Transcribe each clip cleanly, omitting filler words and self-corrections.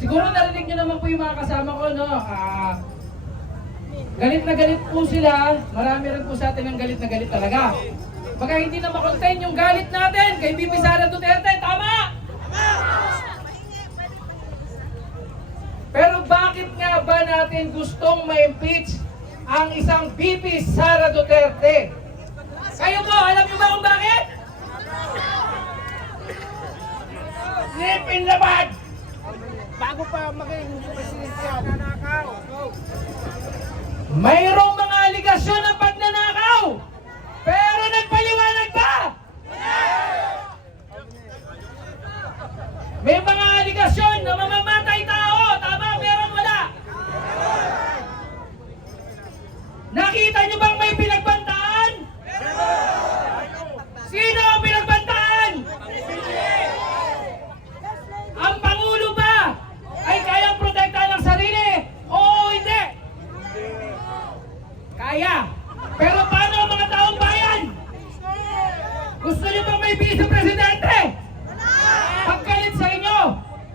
Siguro narinig nyo naman po yung mga kasama ko, no? Galit na galit po sila. Marami rin po sa atin ang galit na galit talaga. Baka hindi na makontain yung galit natin kay VP Sara Duterte. Tama! Pero bakit nga ba natin gustong ma-impeach ang isang VP Sara Duterte? Kayo po, alam niyo ba kung bakit? Nipin labad! Bago pa maging presidente yan, nanakaw. Mayroong mga aligasyon ng pagnanakaw! Pero nagpaliwanag ba? May mga aligasyon na mamamatay tao! Tama, meron wala? Nakita nyo bang may pinagbantaan? Sino ang pinagbantaan? Ang Pangulo ba ay kayang protektahan ng sarili? Oo, hindi. Kaya. Pero paano ang mga taong bayan? Gusto nyo bang may vice-presidente? Pagkalit sa inyo,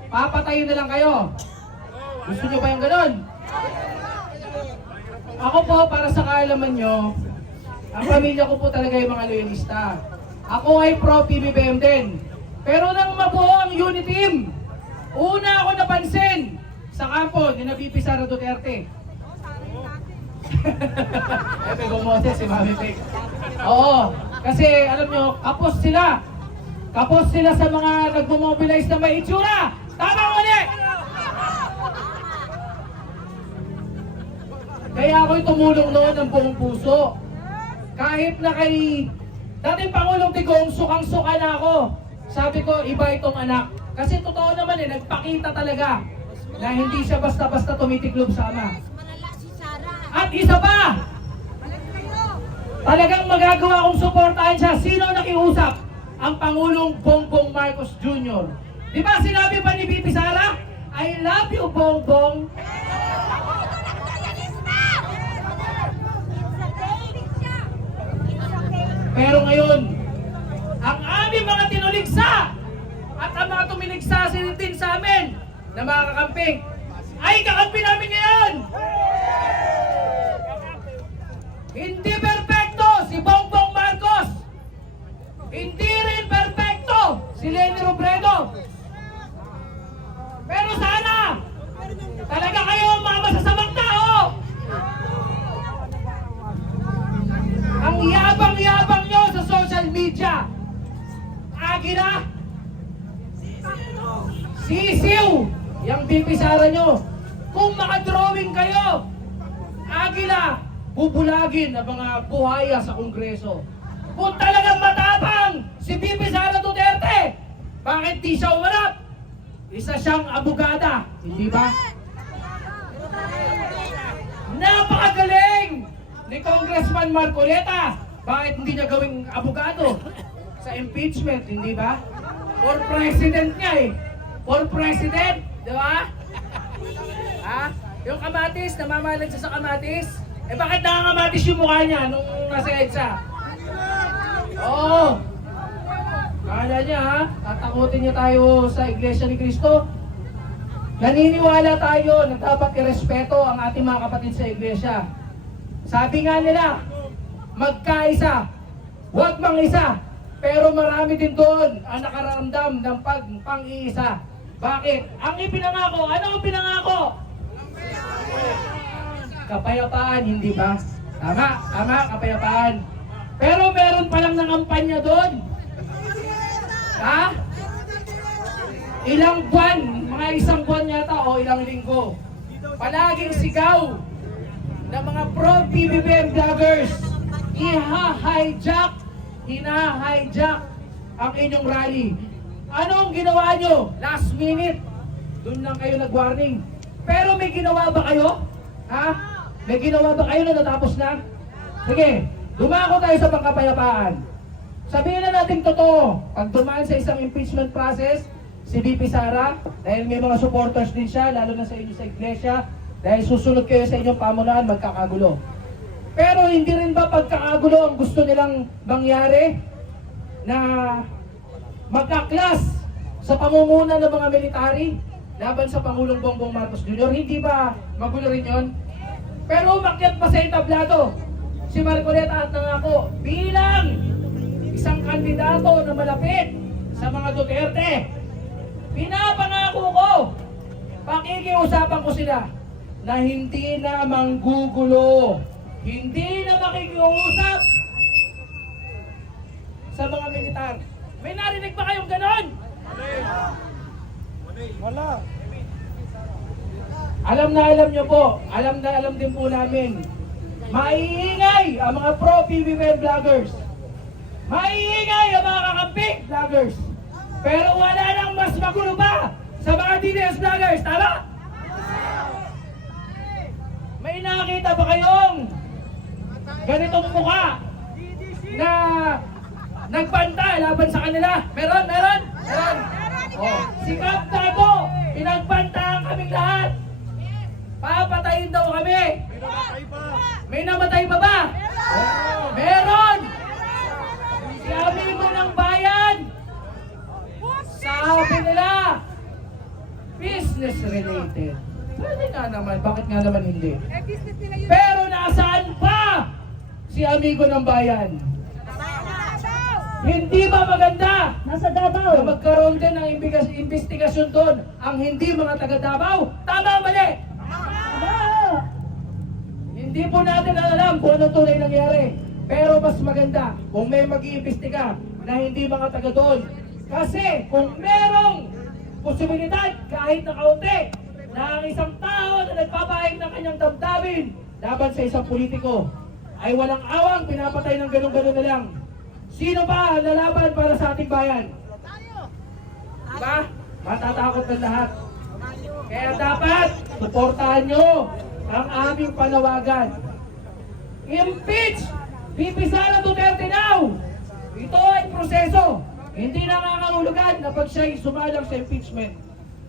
papatayin na lang kayo. Gusto nyo ba yung ganun? Ako po, para sa kaalaman nyo, ang pamilya ko po talaga yung mga loyalista. Ako ay pro-PBBM din. Pero nang mabuo ang unit team, una ako napansin sa kampo ni VP Sara Duterte. Epe Gomoses, si Mami Peg. Oo, kasi alam nyo, kapos sila. Kapos sila sa mga nagmomobilize na may itsura. Tama o mali? Kaya ako'y tumulong noon ng buong puso. Kahit na kay dating Pangulong Digong, sukang-suka na ako. Sabi ko, iba itong anak. Kasi totoo naman nagpakita talaga na hindi siya basta-basta tumitiklob sa ama. At isa pa, talagang magagawa kong suportahan siya. Sino nakiusap? Ang Pangulong Bongbong Marcos Jr. Di ba sinabi pa ni VP Sara, I love you, Bongbong. Pero ngayon, ang aming mga tinuligsa at ang mga tumiligsa din sa amin na mga kakamping, ay kakampi namin ngayon! Hindi perfecto si Bongbong Marcos! Hindi rin perfecto si Leni Robredo! Pero sana, talaga kayo ang mga masasamang tao! Ang yabang-yabang nyo sa social media. Agila. Sisiw. Yang VP Sara nyo. Kung makadrawing kayo, agila, bubulagin ang mga buhaya sa Kongreso. Kung talagang matapang si VP Sara Duterte, bakit di siya umarap? Isa siyang abogada, hindi ba? Napakagaling ni Congressman Marcoleta. Bakit hindi niya gawing abogado sa impeachment, hindi ba? For president niya eh. For president, di ba? Ha? Yung kamatis, namamalag siya sa kamatis. Eh bakit nakakamatis yung mukha niya nung nasa EDSA? Oo. Kala niya ha, tatakutin niya tayo sa Iglesia ni Cristo. Naniniwala tayo na dapat irespeto ang ating mga kapatid sa Iglesia. Sabi nga nila, magkaisa, huwag mang-isa. Pero marami din doon ang nakaramdam ng pang-iisa. Bakit? Ang ipinangako, ano ang pinangako? Kapayapaan, hindi ba? Tama, tama, kapayapaan. Pero meron palang nangampanya doon. Ha? Ilang buwan, mga isang buwan yata o ilang linggo. Palaging sigaw ng mga pro-PBBM vloggers, hina-hijack ang inyong rally. Anong ginawa nyo? Last minute, doon lang kayo nag-warning. Pero may ginawa ba kayo? Ha? May ginawa ba kayo na natapos na? Sige, dumako tayo sa pangkapayapaan. Sabihin na natin totoo, pag dumaan sa isang impeachment process, si VP Sara, dahil may mga supporters din siya, lalo na sa inyo sa iglesia, dahil susunod kayo sa inyong pamulaan, magkakagulo. Pero hindi rin ba pagkakagulo ang gusto nilang mangyari na magkaklas sa pangunguna ng mga military laban sa Pangulong Bongbong Marcos Jr. Hindi ba magulo rin yun? Pero umakyat pa sa entablado si Marcoleta at nangako bilang isang kandidato na malapit sa mga Duterte. Pinapangako ko, pakikiusapan ko sila na hindi na manggugulo, hindi na makikiusap sa mga militar. May narinig ba kayong ganon? Wala. Alam na alam nyo po, alam na alam din po namin. Maiingay ang mga pro-PBBM vloggers. Maiingay ang mga kakamping vloggers. Pero wala nang mas magulo pa sa mga DDS vloggers, tama? May nakita ba kayong ganitong mukha na nagbanta laban sa kanila? Meron? Oh, si Kap Dago, pinagbantaan kaming lahat. Papatayin daw kami. May namatay pa ba? Meron! Si amigo ng bayan, sabi nila, business related. Pwede nga naman, bakit nga naman hindi? Pero nasaan pa si amigo ng bayan? Hindi ba maganda Nasa Davao. na magkaroon din ng investigasyon doon ang hindi mga taga Davao? Tama o mali? Hindi po natin alam kung ano tunay nangyari. Pero mas maganda kung may mag-iimbestiga na hindi mga taga doon. Kasi kung merong posibilidad kahit na kaunti na ang isang tao na nagpapahayag ng kanyang damdamin laban sa isang politiko ay walang awang pinapatay ng ganun-ganun na lang. Sino ba ang lalaban para sa ating bayan? Diba? Matatakot ng lahat. Kaya dapat suportahan nyo ang aming panawagan. Impeach VP Sara Duterte now! Ito ay proseso. Hindi nangangahulugan na pag siya'y sumalang sa impeachment,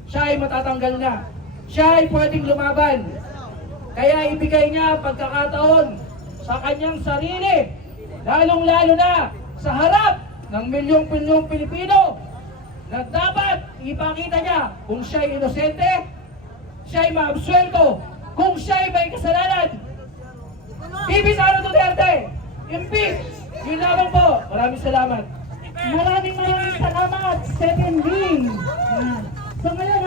siya ay matatanggal na. Siya ay pwedeng lumaban. Kaya ibigay niya pagkakataon sa kanyang sarili, lalong-lalo na sa harap ng milyong-milyong Pilipino na dapat ipakita niya kung siya'y inosente, siya'y maabsuelto, kung siya'y may kasalanan. VP Sara Duterte, impeach! Yun lamang po. Maraming salamat. Maraming salamat, Stephen Lee. So ngayon